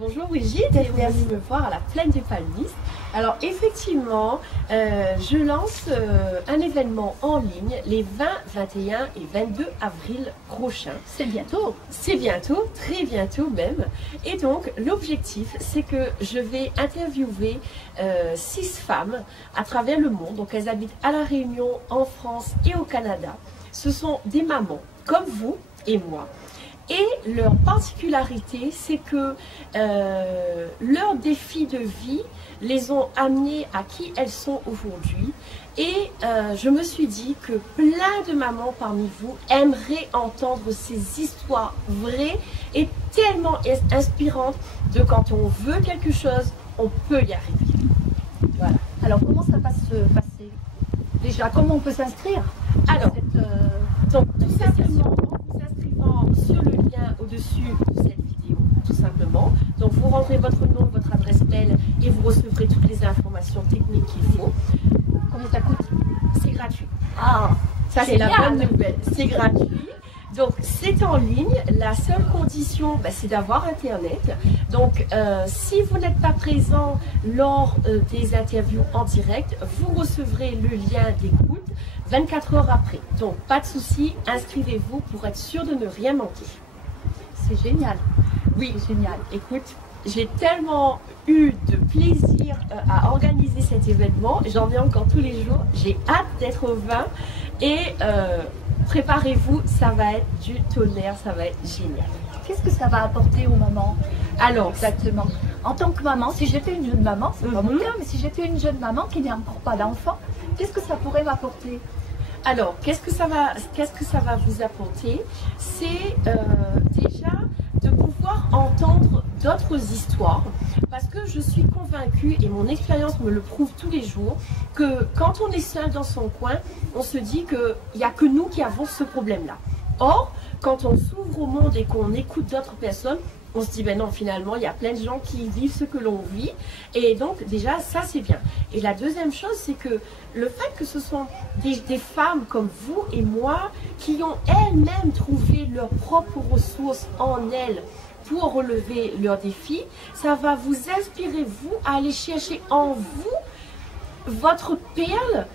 Bonjour Brigitte, et merci de me voir à la Plaine des Palmistes. Alors effectivement, je lance un événement en ligne les 20, 21 et 22 avril prochains. C'est bientôt. C'est bientôt, très bientôt même. Et donc l'objectif, c'est que je vais interviewer 6 femmes à travers le monde. Donc elles habitent à La Réunion, en France et au Canada. Ce sont des mamans comme vous et moi. Et leur particularité, c'est que leurs défis de vie les ont amenées à qui elles sont aujourd'hui. Et je me suis dit que plein de mamans parmi vous aimeraient entendre ces histoires vraies et tellement inspirantes de quand on veut quelque chose, on peut y arriver. Voilà. Alors comment ça va se passer? Déjà, comment on peut s'inscrire? Alors, donc tout simplement, en vous inscrivant sur le lien au-dessus de cette vidéo, tout simplement. Donc vous rentrez votre nom, votre adresse mail et vous recevrez toutes les informations techniques qu'il faut. Combien ça coûte? C'est gratuit. Ah, ça c'est la bonne nouvelle. C'est gratuit. Donc c'est en ligne. La seule condition, c'est d'avoir Internet. Donc si vous n'êtes pas présent lors des interviews en direct, vous recevrez le lien d'écoute 24 heures après. Donc pas de souci, inscrivez-vous pour être sûr de ne rien manquer. C'est génial. Oui, c'est génial. Écoute, j'ai tellement eu de plaisir à organiser cet événement. J'en ai encore tous les jours. J'ai hâte d'être au 20 et préparez-vous, ça va être du tonnerre, ça va être génial. Qu'est-ce que ça va apporter aux mamans? Alors, exactement. En tant que maman, si j'étais une jeune maman, c'est pas mon cas, mais si j'étais une jeune maman qui n'a encore pas d'enfant, qu'est-ce que ça pourrait m'apporter? Alors, qu'est-ce que ça va vous apporter? C'est déjà de pouvoir entendre d'autres histoires, parce que je suis convaincue, et mon expérience me le prouve tous les jours, que quand on est seul dans son coin, on se dit qu'il n'y a que nous qui avons ce problème-là. Or, quand on s'ouvre au monde et qu'on écoute d'autres personnes, on se dit, ben non, finalement, il y a plein de gens qui vivent ce que l'on vit. Et donc, déjà, ça, c'est bien. Et la deuxième chose, c'est que le fait que ce sont des femmes comme vous et moi qui ont elles-mêmes trouvé leurs propres ressources en elles pour relever leurs défis, ça va vous inspirer, vous, à aller chercher en vous votre perle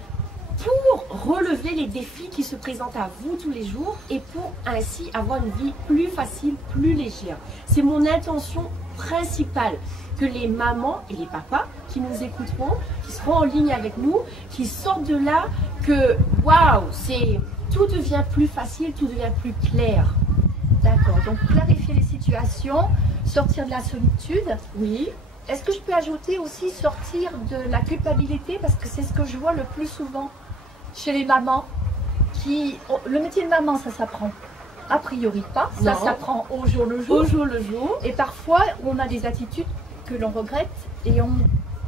pour relever les défis qui se présentent à vous tous les jours et pour ainsi avoir une vie plus facile, plus légère. C'est mon intention principale, que les mamans et les papas qui nous écouteront, qui seront en ligne avec nous, qui sortent de là, que waouh, tout devient plus facile, tout devient plus clair. D'accord, donc clarifier les situations, sortir de la solitude. Oui. Est-ce que je peux ajouter aussi sortir de la culpabilité, parce que c'est ce que je vois le plus souvent chez les mamans le métier de maman, ça s'apprend a priori pas, ça s'apprend au jour le jour. Au jour le jour. Et parfois, on a des attitudes que l'on regrette et on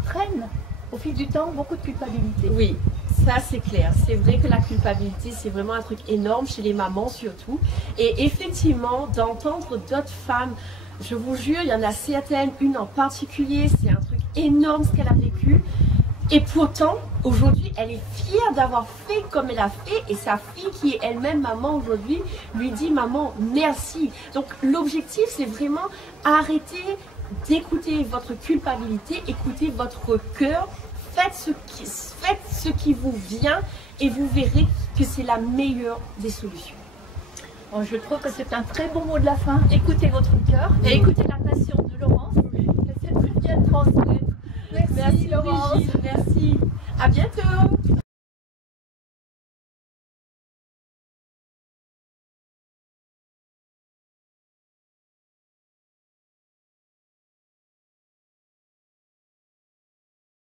traîne au fil du temps beaucoup de culpabilité. Oui, ça c'est clair. C'est vrai que la culpabilité, c'est vraiment un truc énorme chez les mamans surtout. Et effectivement, d'entendre d'autres femmes, je vous jure, il y en a certaines, une en particulier, c'est un truc énorme ce qu'elle a vécu. Et pourtant, aujourd'hui, elle est fière d'avoir fait comme elle a fait et sa fille qui est elle-même maman aujourd'hui lui dit « Maman, merci ». Donc l'objectif, c'est vraiment arrêter d'écouter votre culpabilité, écoutez votre cœur, faites ce qui vous vient et vous verrez que c'est la meilleure des solutions. Bon, je trouve que c'est un très bon mot de la fin. Écoutez votre cœur et écoutez la passion de Laurence. Elle sait très bien transmettre. Merci Laurence. Merci. À bientôt.